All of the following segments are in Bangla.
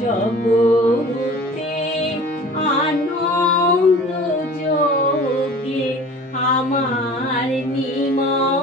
জগতে আনন্দ যোগে আমার নিমন্ত্রণ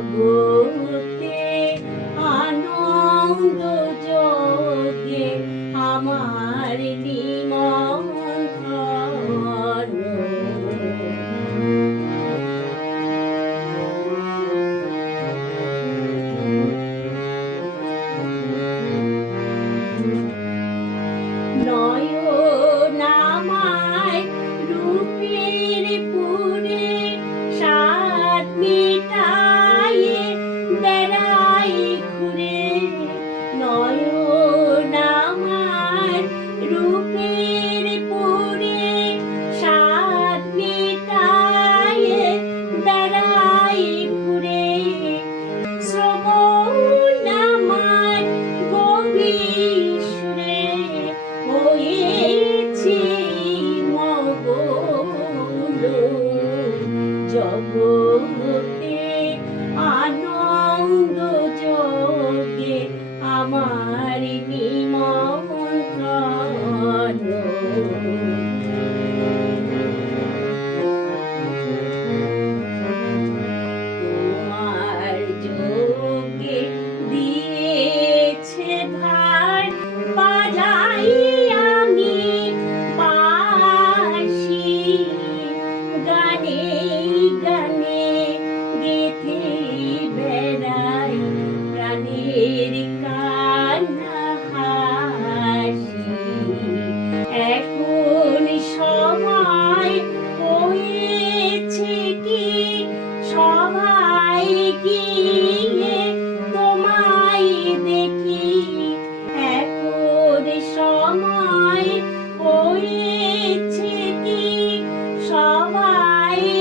জগতে আনন্দ যোগে আমার নিমন্ত্রণ। নয়নামায় রূপের আনন্দ যোগে আমার নিমন্ত্রণ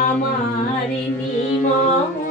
আমার নিময়